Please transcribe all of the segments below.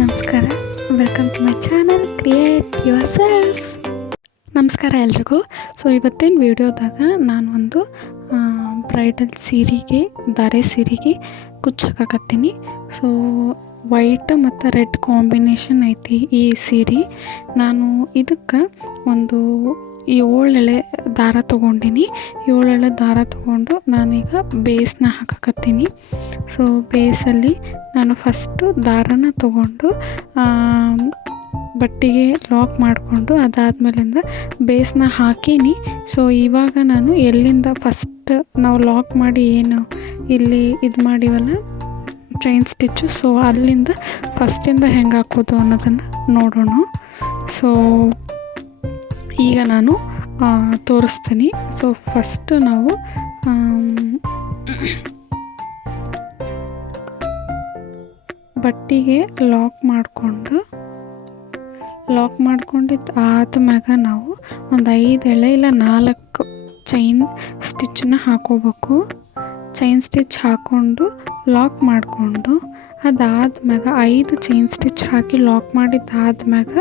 ನಮಸ್ಕಾರ, welcome to my channel create yourself. ನಮಸ್ಕಾರ ಎಲ್ರಿಗೂ. ಇವತ್ತಿನ ವಿಡಿಯೋದಾಗ ನಾನು ಒಂದು ಬ್ರೈಡಲ್ ಸೀರೆಗೆ ಧಾರೆ ಸೀರೆಗೆ ಕುಚ್ಚು ಹಾಕಕತ್ತೀನಿ. ವೈಟ್ ಮತ್ತು ರೆಡ್ ಕಾಂಬಿನೇಷನ್ ಐತಿ ಈ ಸೀರೆ. ನಾನು ಇದಕ್ಕೆ ಒಂದು 7 ಎಳೆ ದಾರ ತೊಗೊಂಡಿನಿ. 7 ಎಳೆ ದಾರ ತೊಗೊಂಡು ನಾನೀಗ ಬೇಸ್ನ ಹಾಕಕತ್ತೀನಿ. ಬೇಸಲ್ಲಿ ನಾನು ಫಸ್ಟು ದಾರನ ತೊಗೊಂಡು ಬಟ್ಟೆಗೆ ಲಾಕ್ ಮಾಡಿಕೊಂಡು ಅದಾದಮೇಲಿಂದ ಬೇಸ್ನ ಹಾಕೀನಿ. ಇವಾಗ ನಾನು ಎಲ್ಲಿಂದ ಫಸ್ಟ್ ನಾವು ಲಾಕ್ ಮಾಡಿ ಏನು ಇಲ್ಲಿ ಇದು ಮಾಡಿವಲ್ಲ ಚೈನ್ ಸ್ಟಿಚ್ಚು, ಅಲ್ಲಿಂದ ಫಸ್ಟಿಂದ ಹೆಂಗೆ ಹಾಕೋದು ಅನ್ನೋದನ್ನು ನೋಡೋಣ. ಈಗ ನಾನು ತೋರಿಸ್ತೀನಿ. ಫಸ್ಟ್ ನಾವು ಬಟ್ಟೆಗೆ ಲಾಕ್ ಮಾಡ್ಕೊಂಡಿದ್ದು ಆದ್ಮ್ಯಾಗ ನಾವು ಒಂದು 5 ಎಳೆ ಇಲ್ಲ 4 ಚೈನ್ ಸ್ಟಿಚ್ಚನ್ನ ಹಾಕೋಬೇಕು. ಚೈನ್ ಸ್ಟಿಚ್ ಹಾಕ್ಕೊಂಡು ಲಾಕ್ ಮಾಡಿಕೊಂಡು ಅದಾದ್ಮ್ಯಾಗ 5 ಚೈನ್ ಸ್ಟಿಚ್ ಹಾಕಿ ಲಾಕ್ ಮಾಡಿದ್ದಾದ್ಮ್ಯಾಗ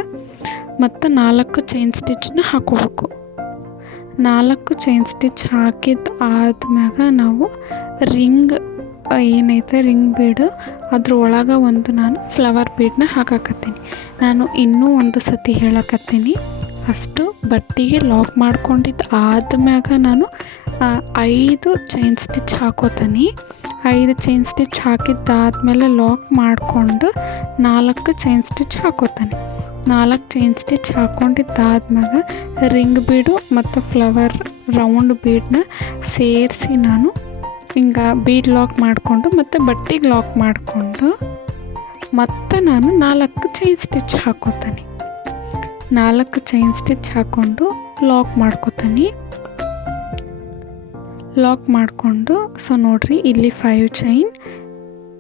ಮತ್ತು 4 ಚೈನ್ ಸ್ಟಿಚ್ಚನ್ನ ಹಾಕೋಬೇಕು. 4 ಚೈನ್ ಸ್ಟಿಚ್ ಹಾಕಿದ್ದು ಆದ್ಮ್ಯಾಗ ನಾವು ರಿಂಗ್ ಏನೈತೆ ರಿಂಗ್ ಬೀಡು ಅದ್ರ ಒಳಗೆ ಒಂದು ನಾನು ಫ್ಲವರ್ ಬೀಡನ್ನ ಹಾಕಕತ್ತೀನಿ. ನಾನು ಇನ್ನೂ ಒಂದು ಸತಿ ಹೇಳಕತ್ತೀನಿ. ಫಸ್ಟು ಬಟ್ಟೆಗೆ ಲಾಕ್ ಮಾಡ್ಕೊಂಡಿದ್ದು ಆದ್ಮ್ಯಾಗ ನಾನು 5 ಚೈನ್ ಸ್ಟಿಚ್ ಹಾಕೋತೀನಿ. 5 ಚೈನ್ ಸ್ಟಿಚ್ ಹಾಕಿದ್ದಾದ್ಮೇಲೆ ಲಾಕ್ ಮಾಡಿಕೊಂಡು 4 ಚೈನ್ ಸ್ಟಿಚ್ ಹಾಕೋತೀನಿ. 4 ಚೈನ್ ಸ್ಟಿಚ್ ಹಾಕ್ಕೊಂಡಿದ್ದಾದ್ಮ್ಯಾಗ ರಿಂಗ್ ಬೀಡು ಮತ್ತು ಫ್ಲವರ್ ರೌಂಡ್ ಬೀಡನ್ನ ಸೇರಿಸಿ ನಾನು ಹಿಂಗೆ ಬೀಡ್ ಲಾಕ್ ಮಾಡಿಕೊಂಡು ಮತ್ತು ಬಟ್ಟೆಗೆ ಲಾಕ್ ಮಾಡಿಕೊಂಡು ಮತ್ತು ನಾನು 4 ಚೈನ್ ಸ್ಟಿಚ್ ಹಾಕೋತೀನಿ. 4 ಚೈನ್ ಸ್ಟಿಚ್ ಹಾಕ್ಕೊಂಡು ಲಾಕ್ ಮಾಡ್ಕೋತೀನಿ. ಲಾಕ್ ಮಾಡಿಕೊಂಡು ನೋಡಿರಿ ಇಲ್ಲಿ 5 ಚೈನ್,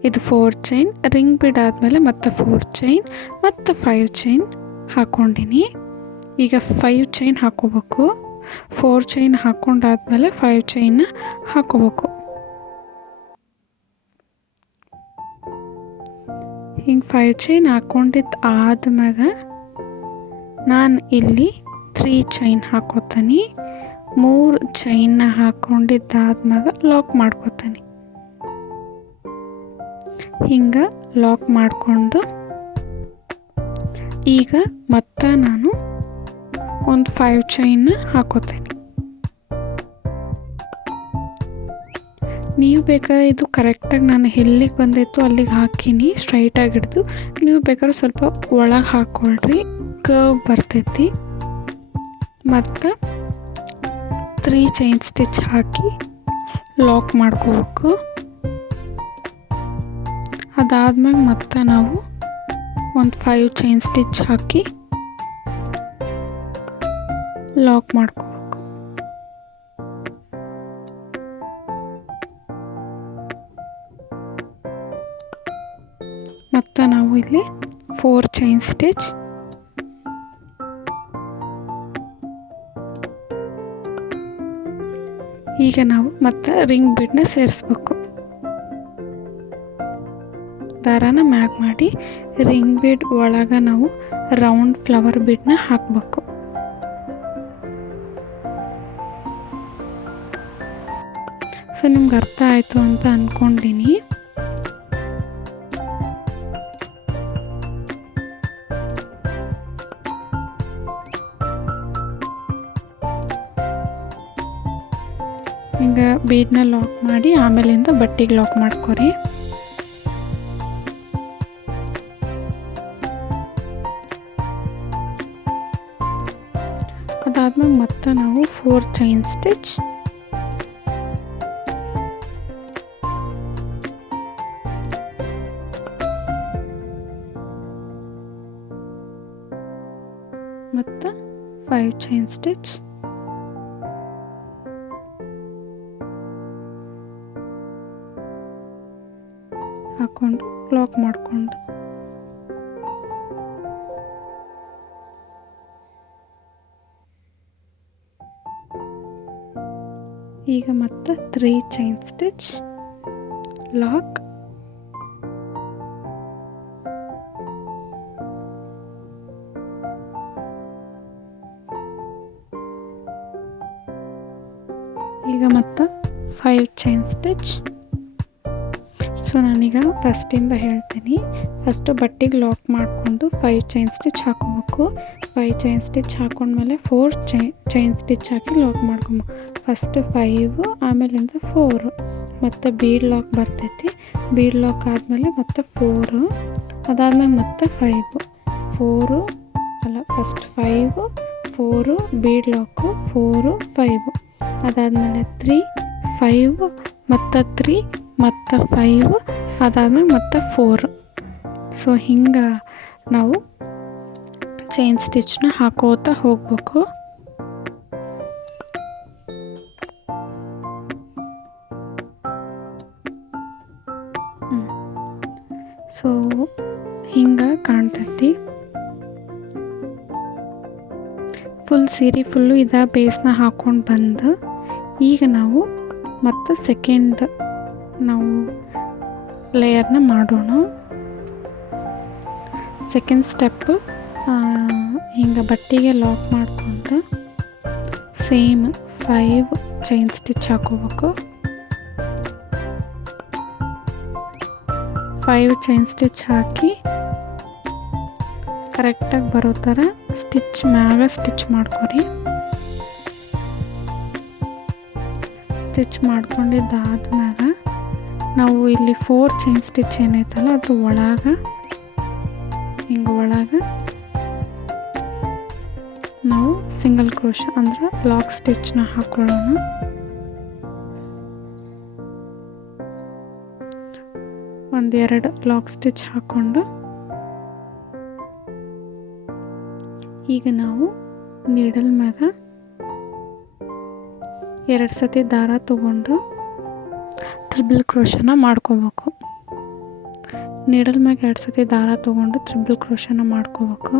ಇದು 4 ಚೈನ್, ರಿಂಗ್ ಬೀಡ್ ಆದಮೇಲೆ ಮತ್ತು 4 ಚೈನ್ ಮತ್ತು 5 ಚೈನ್ ಹಾಕ್ಕೊಂಡಿನಿ. ಈಗ 5 ಚೈನ್ ಹಾಕೋಬೇಕು. 4 ಚೈನ್ ಹಾಕ್ಕೊಂಡಾದ್ಮೇಲೆ 5 ಚೈನ್ನ ಹಾಕೋಬೇಕು. ಹಿಂಗೆ 5 ಚೈನ್ ಹಾಕ್ಕೊಂಡಿದ್ದು ಆದ್ಮ್ಯಾಗ ನಾನು ಇಲ್ಲಿ 3 ಚೈನ್ ಹಾಕೋತೀನಿ. 3 ಚೈನ್ನ ಹಾಕ್ಕೊಂಡಿದ್ದಾದ್ಮ್ಯಾಗ ಲಾಕ್ ಮಾಡ್ಕೋತೀನಿ. ಹಿಂಗೆ ಲಾಕ್ ಮಾಡಿಕೊಂಡು ಈಗ ಮತ್ತೆ ನಾನು ಒಂದು 5 ಚೈನ್ನ ಹಾಕೋತೀನಿ. ನೀವು ಬೇಕಾದ್ರೆ ಇದು ಕರೆಕ್ಟಾಗಿ ನಾನು ಎಲ್ಲಿಗೆ ಬಂದಿತ್ತು ಅಲ್ಲಿಗೆ ಹಾಕೀನಿ, ಸ್ಟ್ರೈಟಾಗಿ ಹಿಡಿದು. ನೀವು ಬೇಕಾದ್ರೆ ಸ್ವಲ್ಪ ಒಳಗೆ ಹಾಕ್ಕೊಳ್ರಿ, ಕರ್ವ್ ಬರ್ತೈತಿ. ಮತ್ತು 3 ಚೈನ್ ಸ್ಟಿಚ್ ಹಾಕಿ ಲಾಕ್ ಮಾಡ್ಕೋಬೇಕು. ಅದಾದ್ಮೇಲೆ ಮತ್ತೆ ನಾವು ಒಂದು 5 ಚೈನ್ ಸ್ಟಿಚ್ ಹಾಕಿ ಲಾಕ್ ಮಾಡ್ಕೋಬೇಕು. ಮತ್ತು ನಾವು ಇಲ್ಲಿ 4 ಚೈನ್ ಸ್ಟಿಚ್, ಈಗ ನಾವು ಮತ್ತೆ ರಿಂಗ್ ಬೀಡನ್ನ ಸೇರಿಸ್ಬೇಕು. ದಾರಾನ ಮ್ಯಾಗ್ ಮಾಡಿ ರಿಂಗ್ ಬೀಡ್ ಒಳಗೆ ನಾವು ರೌಂಡ್ ಫ್ಲವರ್ ಬೀಡನ್ನ ಹಾಕಬೇಕು. ನಿಮ್ಗೆ ಅರ್ಥ ಆಯಿತು ಅಂತ ಅಂದ್ಕೊಂಡಿನಿ. ಹಿಂಗೆ ಬೀಡನ್ನ ಲಾಕ್ ಮಾಡಿ ಆಮೇಲಿಂದ ಬಟ್ಟೆಗೆ ಲಾಕ್ ಮಾಡ್ಕೊರಿ. ಅದಾದ್ಮೇಲೆ ಮತ್ತೆ ನಾವು 4 ಚೈನ್ ಸ್ಟಿಚ್, ಮತ್ತು 5 ಚೈನ್ ಸ್ಟಿಚ್, ಹಾಕ್ಕೊಂಡು ಲಾಕ್ ಮಾಡಿಕೊಂಡು ಈಗ ಮತ್ತೆ 3 ಚೈನ್ ಸ್ಟಿಚ್, ಲಾಕ್ ಈಗ ಮತ್ತು 5 ಚೈನ್ ಸ್ಟಿಚ್. ಸೊ ನಾನೀಗ ಫಸ್ಟಿಂದ ಹೇಳ್ತೀನಿ. ಫಸ್ಟು ಬಟ್ಟೆಗೆ ಲಾಕ್ ಮಾಡಿಕೊಂಡು 5 ಚೈನ್ ಸ್ಟಿಚ್ ಹಾಕೋಬೇಕು. 5 ಚೈನ್ ಸ್ಟಿಚ್ ಹಾಕೊಂಡ್ಮೇಲೆ 4 ಚೈನ್ ಸ್ಟಿಚ್ ಹಾಕಿ ಲಾಕ್ ಮಾಡ್ಕೊಬೇಕು. ಫಸ್ಟ್ 5, ಆಮೇಲಿಂದ 4, ಮತ್ತು ಬೀಡ್ ಲಾಕ್ ಬರ್ತೈತಿ. ಬೀಡ್ ಲಾಕ್ ಆದಮೇಲೆ ಮತ್ತೆ 4, ಅದಾದಮೇಲೆ ಮತ್ತೆ 5, 4 ಅಲ್ಲ ಫಸ್ಟ್ 5, 4 ಬೀಡ್ ಲಾಕು, 4, 5, ಅದಾದಮೇಲೆ 3, 5 ಮತ್ತು 3 ಮತ್ತು 5, ಅದಾದಮೇಲೆ ಮತ್ತು 4. ಸೊ ಹಿಂಗೆ ನಾವು ಚೈನ್ ಸ್ಟಿಚ್ನ ಹಾಕೋತಾ ಹೋಗಬೇಕು. ಸೊ ಹಿಂಗೆ ಕಾಣ್ತೈತಿ. ಫುಲ್ ಸೀರೆ ಫುಲ್ಲು ಇದ ಬೇಸ್ನ ಹಾಕ್ಕೊಂಡು ಬಂದು ಈಗ ನಾವು ಮತ್ತು ಸೆಕೆಂಡ್ ನಾವು ಲೇಯರ್ನ ಮಾಡೋಣ. ಸೆಕೆಂಡ್ ಸ್ಟೆಪ್ಪು ಹಿಂಗೆ ಬಟ್ಟೆಗೆ ಲಾಕ್ ಮಾಡಿಕೊಂಡು ಸೇಮ್ 5 ಚೈನ್ ಸ್ಟಿಚ್ ಹಾಕೋಬೇಕು. 5 ಚೈನ್ ಸ್ಟಿಚ್ ಹಾಕಿ ಕರೆಕ್ಟಾಗಿ ಬರೋ ಥರ ಸ್ಟಿಚ್ ಮ್ಯಾಗ ಸ್ಟಿಚ್ ಮಾಡ್ಕೊರಿ. ಸ್ಟಿಚ್ ಮಾಡ್ಕೊಂಡಿದ್ದಾದ್ಮ್ಯಾಗ ನಾವು ಇಲ್ಲಿ 4 ಚೈನ್ ಸ್ಟಿಚ್ ಏನೈತಲ್ಲ ಅದ್ರ ಒಳಗೆ ಹಿಂಗೆ ಒಳಗೆ ನಾವು ಸಿಂಗಲ್ ಕ್ರೋಶ ಅಂದ್ರೆ ಲಾಕ್ ಸ್ಟಿಚ್ನ ಹಾಕೊಳ್ಳೋಣ. ಒಂದೆರಡು ಲಾಕ್ ಸ್ಟಿಚ್ ಹಾಕ್ಕೊಂಡು ಈಗ ನಾವು ನೀಡಲ್ ಮ್ಯಾಗ 2 ಸತಿ ದಾರ ತಗೊಂಡು ತ್ರಿಬಲ್ ಕ್ರೋಶನ ಮಾಡ್ಕೋಬೇಕು. ನೀಡಲ್ ಮ್ಯಾಗ 2 ಸತಿ ದಾರ ತಗೊಂಡು ತ್ರಿಬಲ್ ಕ್ರೋಶನ ಮಾಡ್ಕೋಬೇಕು.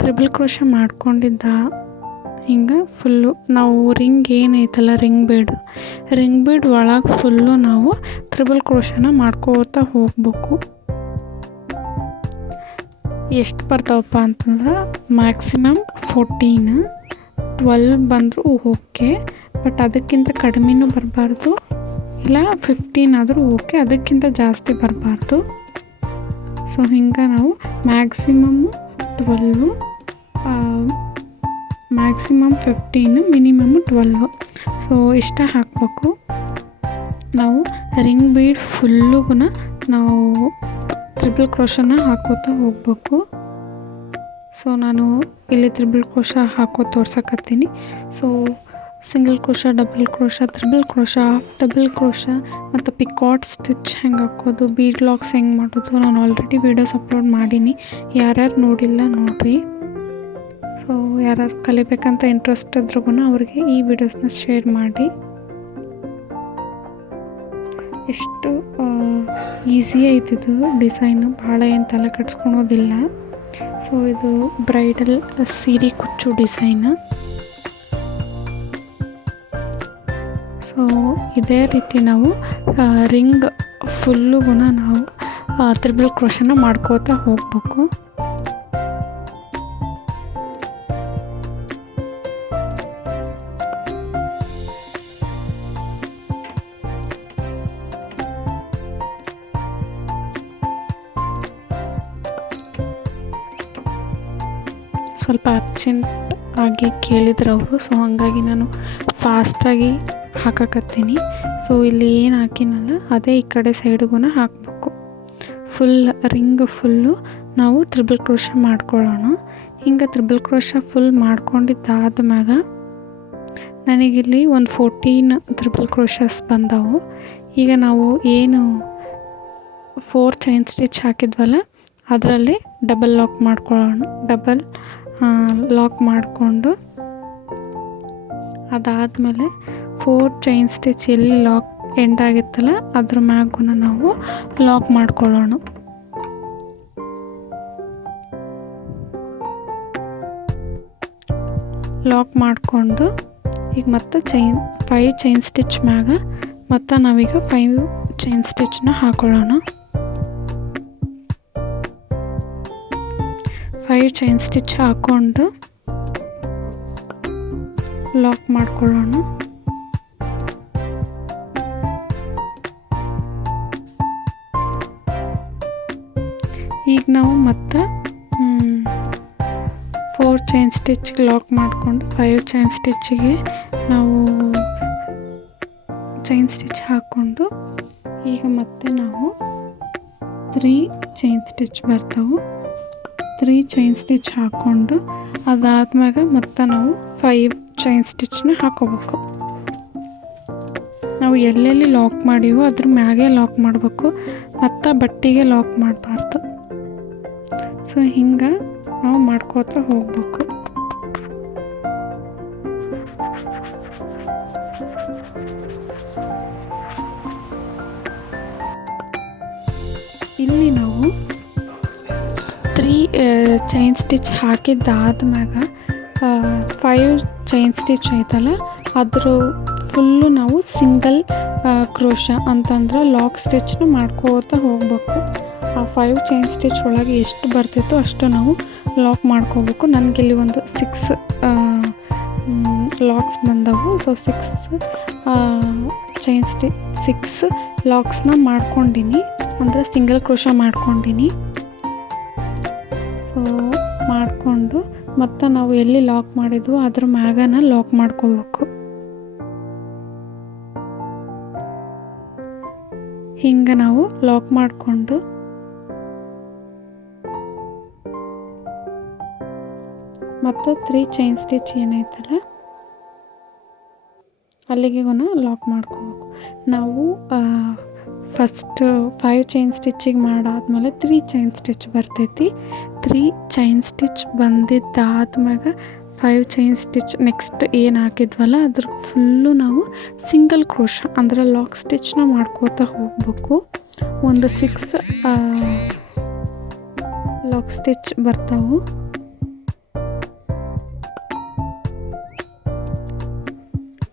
ತ್ರಿಬಲ್ ಕ್ರೋಶ ಮಾಡ್ಕೊಂಡಿದ್ದ ಹಿಂಗೆ ಫುಲ್ಲು ನಾವು ರಿಂಗ್ ಏನೈತಲ್ಲ ರಿಂಗ್ ಬೀಡ್ ಒಳಗೆ ಫುಲ್ಲು ನಾವು ತ್ರಿಬಲ್ ಕ್ರೋಶನ ಮಾಡ್ಕೋತಾ ಹೋಗ್ಬೇಕು. ಎಷ್ಟು ಬರ್ತಾವಪ್ಪ ಅಂತಂದ್ರೆ ಮ್ಯಾಕ್ಸಿಮಮ್ 14, 12 ಬಂದರೂ ಓಕೆ, ಬಟ್ ಅದಕ್ಕಿಂತ ಕಡಿಮೆನೂ ಬರಬಾರ್ದು, ಇಲ್ಲ 15 ಆದರೂ ಓಕೆ, ಅದಕ್ಕಿಂತ ಜಾಸ್ತಿ ಬರಬಾರ್ದು. ಸೊ ಹಿಂಗೆ ನಾವು ಮ್ಯಾಕ್ಸಿಮಮ್ 12, ಮ್ಯಾಕ್ಸಿಮಮ್ 15, ಮಿನಿಮಮ್ 12. ಸೊ ಇಷ್ಟ ಹಾಕಬೇಕು. ನಾವು ರಿಂಗ್ ಬೀಡ್ ಫುಲ್ಲುಗೂ ನಾವು ತ್ರಿಬಲ್ ಕ್ರೋಶನ ಹಾಕೋತಾ ಹೋಗ್ಬೇಕು. ಸೊ ನಾನು ಇಲ್ಲಿ ತ್ರಿಬಲ್ ಕ್ರೋಶ ಹಾಕೋ ತೋರ್ಸಕತ್ತೀನಿ. So single crochet, double crochet, triple crochet, half double crochet ಮತ್ತು ಪಿಕಾಟ್ ಸ್ಟಿಚ್ ಹೆಂಗೆ ಹಾಕೋದು, ಬೀಡ್ ಲಾಕ್ಸ್ ಹೆಂಗೆ ಮಾಡೋದು ನಾನು ಆಲ್ರೆಡಿ ವೀಡಿಯೋಸ್ ಅಪ್ಲೋಡ್ ಮಾಡೀನಿ. ಯಾರ್ಯಾರು ನೋಡಿಲ್ಲ ನೋಡಿರಿ. ಸೊ ಯಾರ್ಯಾರು ಕಲಿಬೇಕಂತ ಇಂಟ್ರೆಸ್ಟ್ ಇದ್ರೂ ಅವ್ರಿಗೆ ಈ ವಿಡಿಯೋಸ್ನ ಶೇರ್ ಮಾಡಿ. ಎಷ್ಟು ಈಸಿ ಆಯ್ತಿದು ಡಿಸೈನು, ಭಾಳ ಏನು ತಲೆ ಕೆಡ್ಸ್ಕೊಳೋದಿಲ್ಲ. ಸೊ ಇದು ಬ್ರೈಡಲ್ ಸೀರೆ ಕುಚ್ಚು ಡಿಸೈನ್. ಸೊ ಇದೇ ರೀತಿ ನಾವು ರಿಂಗ್ ಫುಲ್ಲುಗೂ ನಾವು ತ್ರಿಬಲ್ ಕ್ರೋಶನ ಮಾಡ್ಕೋತಾ ಹೋಗ್ಬೇಕು. ಸ್ವಲ್ಪ ಅರ್ಜೆಂಟ್ ಆಗಿ ಕೇಳಿದ್ರು ಅವರು. ಸೊ ಹಾಗಾಗಿ ನಾನು ಫಾಸ್ಟಾಗಿ ಹಾಕಕತ್ತೀನಿ. ಸೊ ಇಲ್ಲಿ ಏನು ಹಾಕಿನಲ್ಲ ಅದೇ ಈ ಕಡೆ ಸೈಡ್ಗೂ ಹಾಕಬೇಕು. ಫುಲ್ ರಿಂಗ್ ಫುಲ್ಲು ನಾವು ತ್ರಿಬಲ್ ಕ್ರೋಶ ಮಾಡ್ಕೊಳ್ಳೋಣ. ಹಿಂಗೆ ತ್ರಿಬಲ್ ಕ್ರೋಶ ಫುಲ್ ಮಾಡ್ಕೊಂಡಿದ್ದಾದ್ಮ್ಯಾಗ ನನಗಿಲ್ಲಿ ಒಂದು 14 ತ್ರಿಬಲ್ ಕ್ರೋಶಸ್ ಬಂದವು. ಈಗ ನಾವು ಏನು 4 ಚೈನ್ ಸ್ಟಿಚ್ ಹಾಕಿದ್ವಲ್ಲ ಅದರಲ್ಲಿ ಡಬಲ್ ಲಾಕ್ ಮಾಡ್ಕೊಳ್ಳೋಣ. ಡಬಲ್ ಲಾಕ್ ಮಾಡಿಕೊಂಡು ಅದಾದಮೇಲೆ 4 ಚೈನ್ ಸ್ಟಿಚ್ ಎಲ್ಲಿ ಲಾಕ್ ಎಂಡ್ ಆಗಿತ್ತಲ್ಲ ಅದ್ರ ಮ್ಯಾಗೂ ನಾವು ಲಾಕ್ ಮಾಡ್ಕೊಳ್ಳೋಣ. ಲಾಕ್ ಮಾಡಿಕೊಂಡು ಈಗ ಮತ್ತೆ 5 ಚೈನ್ ಸ್ಟಿಚ್ ಮ್ಯಾಗ ಮತ್ತು ನಾವೀಗ 5 ಚೈನ್ ಸ್ಟಿಚ್ನ ಹಾಕೊಳ್ಳೋಣ. 5 ಚೈನ್ ಸ್ಟಿಚ್ ಹಾಕ್ಕೊಂಡು ಲಾಕ್ ಮಾಡ್ಕೊಳ್ಳೋಣ. ಈಗ ನಾವು ಮತ್ತೆ 4 ಚೈನ್ ಸ್ಟಿಚ್ಗೆ ಲಾಕ್ ಮಾಡಿಕೊಂಡು 5 ಚೈನ್ ಸ್ಟಿಚ್ಚಿಗೆ ನಾವು ಚೈನ್ ಸ್ಟಿಚ್ ಹಾಕ್ಕೊಂಡು ಈಗ ಮತ್ತೆ ನಾವು 3 ಚೈನ್ ಸ್ಟಿಚ್ ಬರ್ತಾವೆ. 3 ಚೈನ್ ಸ್ಟಿಚ್ ಹಾಕ್ಕೊಂಡು ಅದಾದ್ಮ್ಯಾಗ ಮತ್ತೆ ನಾವು 5 ಚೈನ್ ಸ್ಟಿಚ್ನ ಹಾಕೋಬೇಕು. ನಾವು ಎಲ್ಲೆಲ್ಲಿ ಲಾಕ್ ಮಾಡೀವೋ ಅದ್ರ ಮ್ಯಾಗೆ ಲಾಕ್ ಮಾಡಬೇಕು, ಮತ್ತು ಬಟ್ಟೆಗೆ ಲಾಕ್ ಮಾಡಬಾರ್ದು. ಸೊ ಹಿಂಗೆ ನಾವು ಮಾಡ್ಕೋತಾ ಹೋಗ್ಬೇಕು. ಇಲ್ಲಿ ನಾವು 3 ಚೈನ್ ಸ್ಟಿಚ್ ಹಾಕಿದ್ದಾದ್ಮ್ಯಾಗ 5 ಚೈನ್ ಸ್ಟಿಚ್ ಐತಲ್ಲ ಅದ್ರ ಫುಲ್ಲು ನಾವು ಸಿಂಗಲ್ ಕ್ರೋಶ ಅಂತಂದ್ರೆ ಲಾಕ್ ಸ್ಟಿಚ್ನ ಮಾಡ್ಕೋತಾ ಹೋಗ್ಬೇಕು. ಆ 5 ಚೈನ್ ಸ್ಟಿಚ್ ಒಳಗೆ ಎಷ್ಟು ಬರ್ತಿತ್ತೋ ಅಷ್ಟು ನಾವು ಲಾಕ್ ಮಾಡ್ಕೋಬೇಕು. ನನಗಿಲ್ಲಿ ಒಂದು 6 ಲಾಕ್ಸ್ ಬಂದವು. ಸೊ 6 ಲಾಕ್ಸ್ನ ಮಾಡ್ಕೊಂಡಿನಿ, ಅಂದರೆ ಸಿಂಗಲ್ ಕ್ರೋಶ ಮಾಡ್ಕೊಂಡಿನಿ. ಸೊ ಮಾಡಿಕೊಂಡು ಮತ್ತು ನಾವು ಎಲ್ಲಿ ಲಾಕ್ ಮಾಡಿದ್ವೋ ಅದ್ರ ಮ್ಯಾಗನ ಲಾಕ್ ಮಾಡ್ಕೋಬೇಕು. ಹಿಂಗೆ ನಾವು ಲಾಕ್ ಮಾಡಿಕೊಂಡು ಮತ್ತು 3 ಚೈನ್ ಸ್ಟಿಚ್ ಏನೈತಲ್ಲ ಅಲ್ಲಿಗೆ ಲಾಕ್ ಮಾಡ್ಕೋಬೇಕು. ನಾವು ಫಸ್ಟ್ 5 ಚೈನ್ ಸ್ಟಿಚ್ಚಿಗೆ ಮಾಡಾದ್ಮೇಲೆ 3 ಚೈನ್ ಸ್ಟಿಚ್ ಬರ್ತೈತಿ. 3 ಚೈನ್ ಸ್ಟಿಚ್ ಬಂದಿದ್ದಾದ್ಮ್ಯಾಗ 5 ಚೈನ್ ಸ್ಟಿಚ್ ನೆಕ್ಸ್ಟ್ ಏನು ಹಾಕಿದ್ವಲ್ಲ ಅದ್ರ ಫುಲ್ಲು ನಾವು ಸಿಂಗಲ್ ಕ್ರೋಶ ಅಂದರೆ ಲಾಕ್ ಸ್ಟಿಚ್ನ ಮಾಡ್ಕೋತಾ ಹೋಗ್ಬೇಕು. ಒಂದು 6 ಲಾಕ್ ಸ್ಟಿಚ್ ಬರ್ತಾವೆ.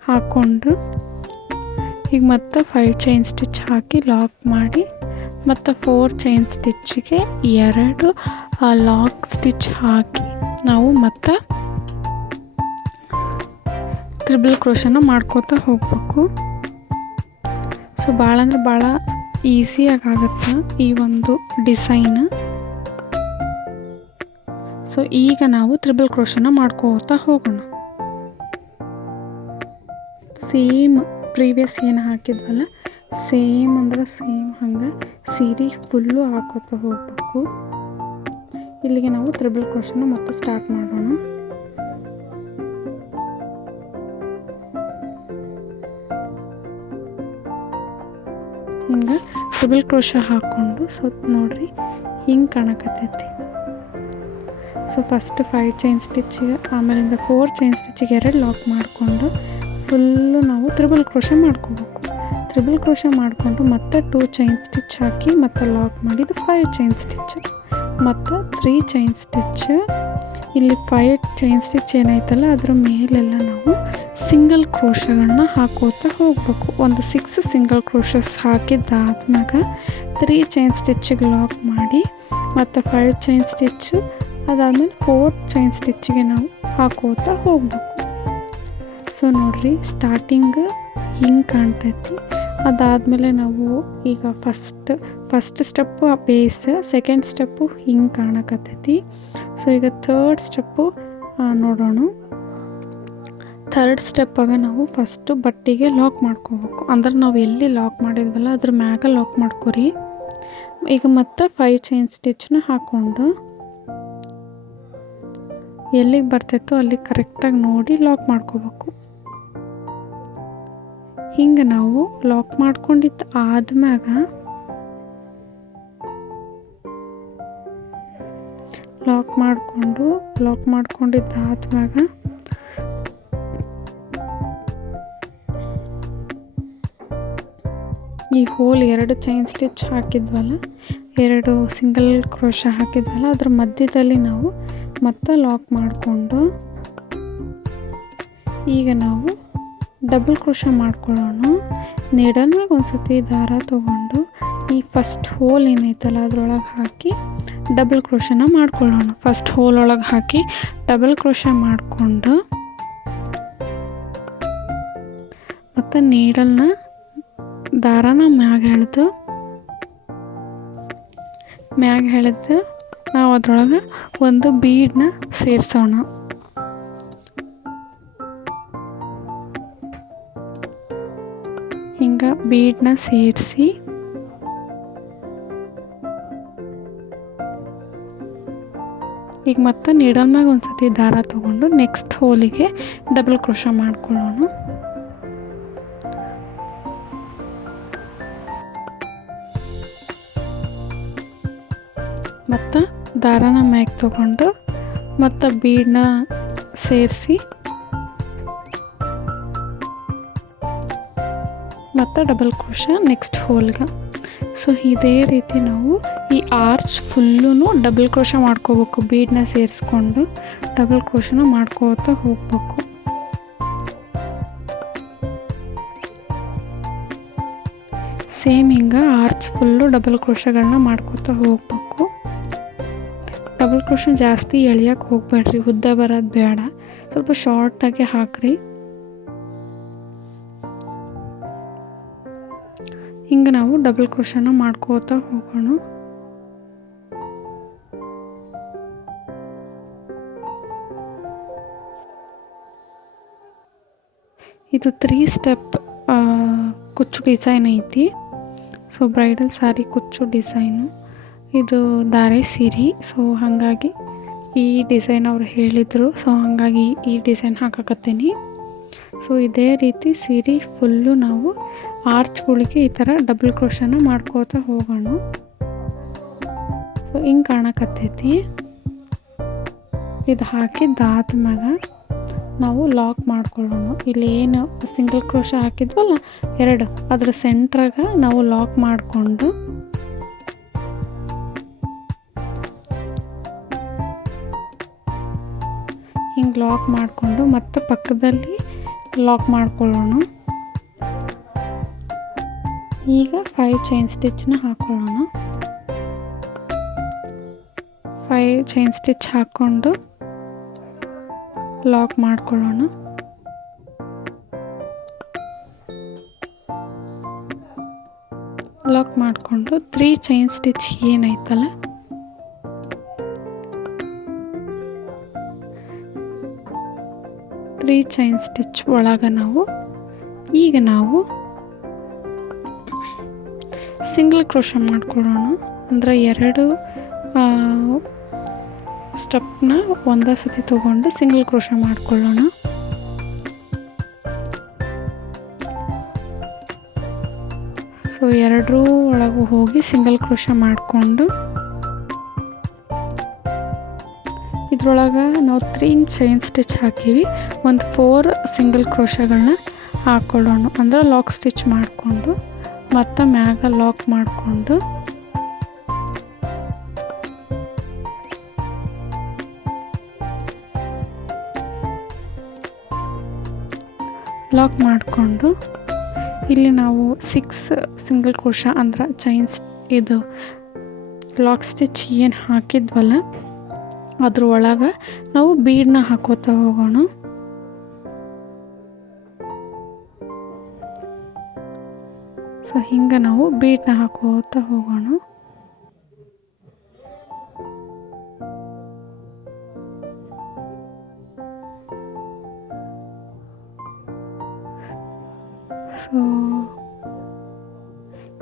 ಹಾಕ್ಕೊಂಡು ಈಗ ಮತ್ತೆ 5 ಚೈನ್ ಸ್ಟಿಚ್ ಹಾಕಿ ಲಾಕ್ ಮಾಡಿ ಮತ್ತು 4 ಚೈನ್ ಸ್ಟಿಚ್ಚಿಗೆ 2 ಲಾಕ್ ಸ್ಟಿಚ್ ಹಾಕಿ ನಾವು ಮತ್ತು ಟ್ರಿಬಲ್ ಕ್ರೋಶನ ಮಾಡ್ಕೋತಾ ಹೋಗ್ಬೇಕು. ಸೊ ಭಾಳ ಅಂದ್ರೆ ಭಾಳ ಈಸಿಯಾಗಿ ಆಗುತ್ತೆ ಈ ಒಂದು ಡಿಸೈನ್. ಸೊ ಈಗ ನಾವು ಟ್ರಿಬಲ್ ಕ್ರೋಶನ ಮಾಡ್ಕೋತಾ ಹೋಗೋಣ. ಸೇಮ್ ಪ್ರೀವಿಯಸ್ ಏನು ಹಾಕಿದ್ವಲ್ಲ ಸೇಮ್ ಅಂದ್ರೆ ಸೇಮ್ ಹಂಗೆ ಸೀರೆ ಫುಲ್ಲು ಹಾಕೋತಾ ಹೋಗ್ಬೇಕು. ಇಲ್ಲಿಗೆ ನಾವು ಟ್ರಿಬಲ್ ಕ್ರೋಶನ ಮತ್ತೆ ಸ್ಟಾರ್ಟ್ ಮಾಡೋಣ. ಹಿಂಗೆ ಟ್ರಿಬಲ್ ಕ್ರೋಶ ಹಾಕ್ಕೊಂಡು ಸೊ ನೋಡ್ರಿ ಹಿಂಗೆ ಕಾಣಕತ್ತೈತಿ. ಸೊ ಫಸ್ಟ್ 5 ಚೈನ್ ಸ್ಟಿಚ್ಚಿಗೆ ಆಮೇಲಿಂದ 4 ಚೈನ್ ಸ್ಟಿಚ್ಚಿಗೆ 2 ಲಾಕ್ ಮಾಡಿಕೊಂಡು ಫುಲ್ಲು ನಾವು ಟ್ರಿಬಲ್ ಕ್ರೋಶ ಮಾಡ್ಕೋಬೇಕು. ಟ್ರಿಬಲ್ ಕ್ರೋಶ ಮಾಡಿಕೊಂಡು ಮತ್ತೆ 2 ಚೈನ್ ಸ್ಟಿಚ್ ಹಾಕಿ ಮತ್ತು ಲಾಕ್ ಮಾಡಿದ್ದು 5 ಚೈನ್ ಸ್ಟಿಚ್ ಮತ್ತು 3 ಚೈನ್ ಸ್ಟಿಚ್. ಇಲ್ಲಿ 5 ಚೈನ್ ಸ್ಟಿಚ್ ಏನೈತಲ್ಲ ಅದ್ರ ಮೇಲೆಲ್ಲ ನಾವು ಸಿಂಗಲ್ ಕ್ರೋಶಗಳನ್ನ ಹಾಕೋತಾ ಹೋಗ್ಬೇಕು. ಒಂದು 6 ಸಿಂಗಲ್ ಕ್ರೋಶಸ್ ಹಾಕಿದ್ದಾದ್ಮ್ಯಾಗ 3 ಚೈನ್ ಸ್ಟಿಚ್ಚಿಗೆ ಲಾಕ್ ಮಾಡಿ ಮತ್ತು 5 ಚೈನ್ ಸ್ಟಿಚ್ ಅದಾದಮೇಲೆ 4 ಚೈನ್ ಸ್ಟಿಚ್ಚಿಗೆ ನಾವು ಹಾಕೋತಾ ಹೋಗ್ಬೇಕು. ಸೊ ನೋಡ್ರಿ ಸ್ಟಾರ್ಟಿಂಗ್ ಹಿಂಗೆ ಕಾಣ್ತೈತಿ. ಅದಾದಮೇಲೆ ನಾವು ಈಗ first step base, second step ಹಿಂಗೆ ಕಾಣಕತ್ತೈತಿ. ಸೊ ಈಗ ಥರ್ಡ್ ಸ್ಟೆಪ್ಪು ನೋಡೋಣ. ಥರ್ಡ್ ಸ್ಟೆಪ್ಪಾಗ ನಾವು ಫಸ್ಟು ಬಟ್ಟೆಗೆ ಲಾಕ್ ಮಾಡ್ಕೋಬೇಕು. ಅಂದ್ರೆ ನಾವು ಎಲ್ಲಿ ಲಾಕ್ ಮಾಡಿದ್ವಲ್ಲ ಅದ್ರ ಮ್ಯಾಗ ಲಾಕ್ ಮಾಡ್ಕೊರಿ. ಈಗ ಮತ್ತೆ 5 ಚೈನ್ ಸ್ಟಿಚ್ನ ಹಾಕ್ಕೊಂಡು ಎಲ್ಲಿಗೆ ಬರ್ತೈತೋ ಅಲ್ಲಿ ಕರೆಕ್ಟಾಗಿ ನೋಡಿ ಲಾಕ್ ಮಾಡ್ಕೋಬೇಕು. ಹಿಂಗೆ ನಾವು ಲಾಕ್ ಮಾಡ್ಕೊಂಡಿದ್ದು ಆದ್ಮ್ಯಾಗ ಲಾಕ್ ಮಾಡ್ಕೊಂಡಿದ್ದಾದ್ಮ್ಯಾಗ ಈ ಹೋಲ್ 2 ಚೈನ್ ಸ್ಟಿಚ್ ಹಾಕಿದ್ವಲ್ಲ 2 ಸಿಂಗಲ್ ಕ್ರೋಶ ಹಾಕಿದ್ವಲ್ಲ ಅದ್ರ ಮಧ್ಯದಲ್ಲಿ ನಾವು ಮತ್ತೆ ಲಾಕ್ ಮಾಡಿಕೊಂಡು ಈಗ ನಾವು ಡಬಲ್ ಕ್ರೋಶ ಮಾಡ್ಕೊಳ್ಳೋಣ. ನೀಡಲ್ನಾಗ ಒಂದು ಸತಿ ದಾರ ತೊಗೊಂಡು ಈ ಫಸ್ಟ್ ಹೋಲ್ ಏನೈತಲ್ಲ ಅದ್ರೊಳಗೆ ಹಾಕಿ ಡಬಲ್ ಕ್ರೋಶನ ಮಾಡ್ಕೊಳ್ಳೋಣ. ಫಸ್ಟ್ ಹೋಲ್ ಒಳಗೆ ಹಾಕಿ ಡಬಲ್ ಕ್ರೋಶ ಮಾಡಿಕೊಂಡು ಮತ್ತು ನೀಡಲ್ನ ದಾರಾನ ಮ್ಯಾಗ ಎಳೆದು ನಾವು ಅದರೊಳಗೆ ಒಂದು ಬೀಡನ್ನ ಸೇರಿಸೋಣ. ಹಿಂಗೆ ಬೀಡನ್ನ ಸೇರಿಸಿ ಈಗ ಮತ್ತೆ ನೀಡಲ್ ಮ್ಯಾಗ ಒಂದು ಸತಿ ದಾರ ತೊಗೊಂಡು ನೆಕ್ಸ್ಟ್ ಹೋಲಿಗೆ ಡಬಲ್ ಕ್ರೋಶ ಮಾಡ್ಕೊಳ್ಳೋಣ. ಮತ್ತು ದಾರಾನ ಮ್ಯಾಗ ತೊಗೊಂಡು ಮತ್ತು ಬೀಡನ್ನ ಸೇರಿಸಿ ಮತ್ತು ಡಬಲ್ ಕ್ರೋಶ ನೆಕ್ಸ್ಟ್ ಹೋಲ್ಗೆ. ಸೊ ಇದೇ ರೀತಿ ನಾವು ಈ ಆರ್ಚ್ ಫುಲ್ಲೂ ಡಬಲ್ ಕ್ರೋಶ ಮಾಡ್ಕೋಬೇಕು. ಬೀಡನ್ನ ಸೇರಿಸ್ಕೊಂಡು ಡಬಲ್ ಕ್ರೋಶನ ಮಾಡ್ಕೋತಾ ಹೋಗ್ಬೇಕು. ಸೇಮ್ ಹಿಂಗೆ ಆರ್ಚ್ ಫುಲ್ಲು ಡಬಲ್ ಕ್ರೋಶಗಳನ್ನ ಮಾಡ್ಕೋತಾ ಹೋಗ್ಬೇಕು. ಡಬಲ್ ಕ್ರೋಶ ಜಾಸ್ತಿ ಎಳಿಯೋಕ್ಕೆ ಹೋಗ್ಬೇಡ್ರಿ, ಉದ್ದ ಬರೋದು ಬೇಡ, ಸ್ವಲ್ಪ ಶಾರ್ಟಾಗಿ ಹಾಕ್ರಿ. ಹಿಂಗೆ ನಾವು ಡಬಲ್ ಕ್ರೋಶನ ಮಾಡ್ಕೋತಾ ಹೋಗೋಣ. ಇದು 3 ಸ್ಟೆಪ್ ಕುಚ್ಚು ಡಿಸೈನ್ ಐತಿ. ಸೊ ಬ್ರೈಡಲ್ ಸ್ಯಾರಿ ಕುಚ್ಚು ಡಿಸೈನು ಇದು ಧಾರೆ ಸೀರೆ. ಸೊ ಹಾಗಾಗಿ ಈ ಡಿಸೈನ್ ಅವ್ರು ಹೇಳಿದರು. ಸೊ ಹಾಗಾಗಿ ಈ ಡಿಸೈನ್ ಹಾಕಕತ್ತೀನಿ. ಸೊ ಇದೇ ರೀತಿ ಸೀರೆ ಫುಲ್ಲು ನಾವು ಆರ್ಚ್ಗಳಿಗೆ ಈ ಥರ ಡಬಲ್ ಕ್ರೋಶನ ಮಾಡ್ಕೋತಾ ಹೋಗೋಣ. ಸೊ ಹಿಂಗೆ ಕಾಣಕತ್ತೈತಿ. ಇದು ಹಾಕಿದ್ದಾದ್ಮ್ಯಾಗ ನಾವು ಲಾಕ್ ಮಾಡ್ಕೊಳ್ಳೋಣ. ಇಲ್ಲಿ ಏನು ಸಿಂಗಲ್ ಕ್ರೋಶ ಹಾಕಿದ್ವಲ್ಲ 2, ಅದ್ರ ಸೆಂಟ್ರಾಗ ನಾವು ಲಾಕ್ ಮಾಡಿಕೊಂಡು ಹಿಂಗೆ ಲಾಕ್ ಮಾಡಿಕೊಂಡು ಮತ್ತೆ ಪಕ್ಕದಲ್ಲಿ ಲಾಕ್ ಮಾಡ್ಕೊಳ್ಳೋಣ. ಈಗ 5 ಚೈನ್ ಸ್ಟಿಚ್ನ ಹಾಕೊಳ್ಳೋಣ. 5 ಚೈನ್ ಸ್ಟಿಚ್ ಹಾಕ್ಕೊಂಡು ಲಾಕ್ ಮಾಡ್ಕೊಳ್ಳೋಣ. ಲಾಕ್ ಮಾಡಿಕೊಂಡು 3 ಚೈನ್ ಸ್ಟಿಚ್ ಏನೈತಲ್ಲ ಚೈನ್ ಸ್ಟಿಚ್ ಒಳಗೆ ಈಗ ನಾವು ಸಿಂಗಲ್ ಕ್ರೋಶ ಮಾಡ್ಕೊಳ್ಳೋಣ. ಅಂದರೆ 2 ಸ್ಟೆಪ್ನ ಒಂದೇ ಸತಿ ತೊಗೊಂಡು ಸಿಂಗಲ್ ಕ್ರೋಶ ಮಾಡ್ಕೊಳ್ಳೋಣ. ಸೊ 2 ಒಳಗೂ ಹೋಗಿ ಸಿಂಗಲ್ ಕ್ರೋಶ ಮಾಡಿಕೊಂಡು ಇದ್ರೊಳಗೆ ನಾವು 3 ಚೈನ್ ಸ್ಟಿಚ್ ಹಾಕೀವಿ. ಒಂದು 4 ಸಿಂಗಲ್ ಕ್ರೋಶಗಳನ್ನ ಹಾಕ್ಕೊಳ್ಳೋಣ. ಅಂದರೆ ಲಾಕ್ ಸ್ಟಿಚ್ ಮಾಡಿಕೊಂಡು ಮತ್ತು ಮ್ಯಾಗ ಲಾಕ್ ಮಾಡಿಕೊಂಡು ಲಾಕ್ ಮಾಡಿಕೊಂಡು ಇಲ್ಲಿ ನಾವು 6 ಸಿಂಗಲ್ ಕ್ರೋಶ ಅಂದ್ರೆ ಇದು ಲಾಕ್ ಸ್ಟಿಚ್ ಏನು ಹಾಕಿದ್ವಲ್ಲ ಅದ್ರ ಒಳಗೆ ನಾವು ಬೀಡನ್ನ ಹಾಕೋತಾ ಹೋಗೋಣ. ಸೊ ಹಿಂಗೆ ನಾವು ಬೀಡನ್ನ ಹಾಕೋತಾ ಹೋಗೋಣ. ಸೊ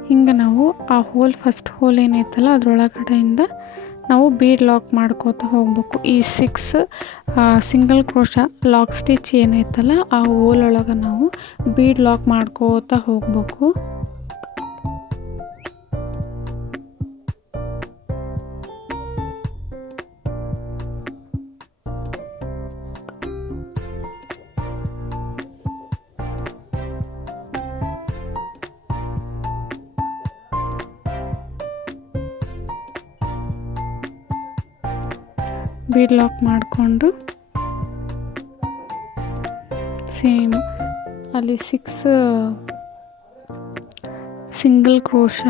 ಹಿಂಗೆ ನಾವು ಆ ಹೋಲ್ ಫಸ್ಟ್ ಹೋಲ್ ಏನೈತಲ್ಲ ಅದರೊಳಗಡೆಯಿಂದ ನಾವು ಬೀಡ್ ಲಾಕ್ ಮಾಡ್ಕೋತಾ ಹೋಗ್ಬೇಕು. ಈ 6 ಸಿಂಗಲ್ ಕ್ರೋಶ ಲಾಕ್ ಸ್ಟಿಚ್ ಏನೈತಲ್ಲ ಆ ಹೋಲ್ ಒಳಗೆ ನಾವು ಬೀಡ್ ಲಾಕ್ ಮಾಡ್ಕೋತಾ ಹೋಗ್ಬೇಕು. ಬೀಡ್ ಲಾಕ್ ಮಾಡಿಕೊಂಡು ಸೇಮ್ ಅಲ್ಲಿ 6 ಸಿಂಗಲ್ ಕ್ರೋಶ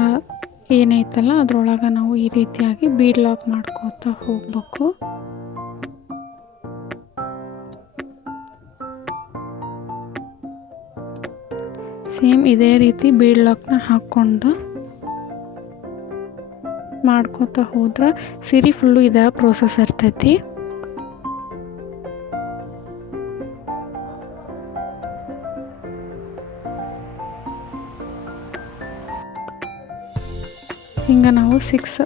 ಏನೈತಲ್ಲ ಅದರೊಳಗೆ ನಾವು ಈ ರೀತಿಯಾಗಿ ಬೀಡ್ ಲಾಕ್ ಮಾಡ್ಕೋತಾ ಹೋಗ್ಬೇಕು. ಸೇಮ್ ಇದೇ ರೀತಿ ಬೀಡ್ ಲಾಕ್ನ ಹಾಕ್ಕೊಂಡು ಮಾಡ್ಕೋತಾ ಹೋದ್ರೆ ಸೀರೆ ಫುಲ್ಲು ಇದೇ ಪ್ರೋಸೆಸ್ ಇರ್ತೈತಿ. ಹಿಂಗೆ ನಾವು 6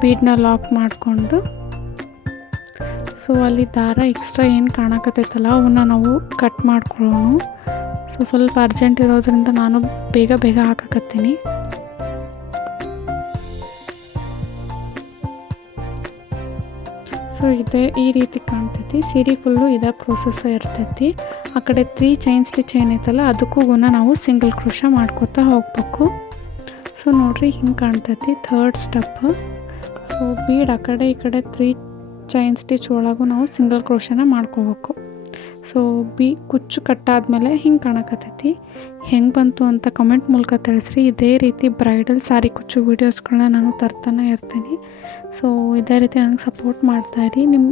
ಬೀಡನ್ನ ಲಾಕ್ ಮಾಡಿಕೊಂಡು, ಸೊ ಅಲ್ಲಿ ದಾರ ಎಕ್ಸ್ಟ್ರಾ ಏನು ಕಾಣಕತ್ತೈತಲ್ಲ ಅವನ್ನ ನಾವು ಕಟ್ ಮಾಡ್ಕೊಳ್ಳೋಣ. ಸೊ ಸ್ವಲ್ಪ ಅರ್ಜೆಂಟ್ ಇರೋದ್ರಿಂದ ನಾನು ಬೇಗ ಹಾಕಕತ್ತೀನಿ. ಸೊ ಈ ರೀತಿ ಕಾಣ್ತೈತಿ. ಸೀರೆ ಫುಲ್ಲು ಇದೇ ಪ್ರೋಸೆಸ್ ಇರ್ತೈತಿ. ಆ ಕಡೆ 3 ಚೈನ್ ಸ್ಟಿಚ್ ಏನೈತಲ್ಲ ಅದಕ್ಕೂ ನಾವು ಸಿಂಗಲ್ ಕ್ರೋಶ ಮಾಡ್ಕೋತಾ ಹೋಗ್ಬೇಕು. ಸೊ ನೋಡಿರಿ ಹಿಂಗೆ ಕಾಣ್ತೈತಿ 3rd ಸ್ಟೆಪ್. ಸೊ ಬೀಡ್ ಆ ಕಡೆ ಈ ಕಡೆ 3 ಚೈನ್ ಸ್ಟಿಚ್ ಒಳಗೂ ನಾವು ಸಿಂಗಲ್ ಕ್ರೋಶನ ಮಾಡ್ಕೋಬೇಕು. ಸೊ ಕುಚ್ಚು ಕಟ್ಟಾದ್ಮೇಲೆ ಹಿಂಗೆ ಕಾಣಕತ್ತೈತಿ. ಹೆಂಗೆ ಬಂತು ಅಂತ ಕಮೆಂಟ್ ಮೂಲಕ ತಿಳಿಸ್ರಿ. ಇದೇ ರೀತಿ ಬ್ರೈಡಲ್ ಸಾರಿ ಕುಚ್ಚು ವೀಡಿಯೋಸ್ಗಳನ್ನ ನಾನು ತರ್ತಾನೆ ಇರ್ತೀನಿ. ಸೊ ಇದೇ ರೀತಿ ನನಗೆ ಸಪೋರ್ಟ್ ಮಾಡ್ತಾಯಿರಿ. ನಿಮ್ಮ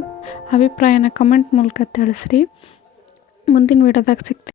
ಅಭಿಪ್ರಾಯನ ಕಮೆಂಟ್ ಮೂಲಕ ತಿಳಿಸ್ರಿ. ಮುಂದಿನ ವೀಡಿಯೋದಾಗ ಸಿಗ್ತೀನಿ.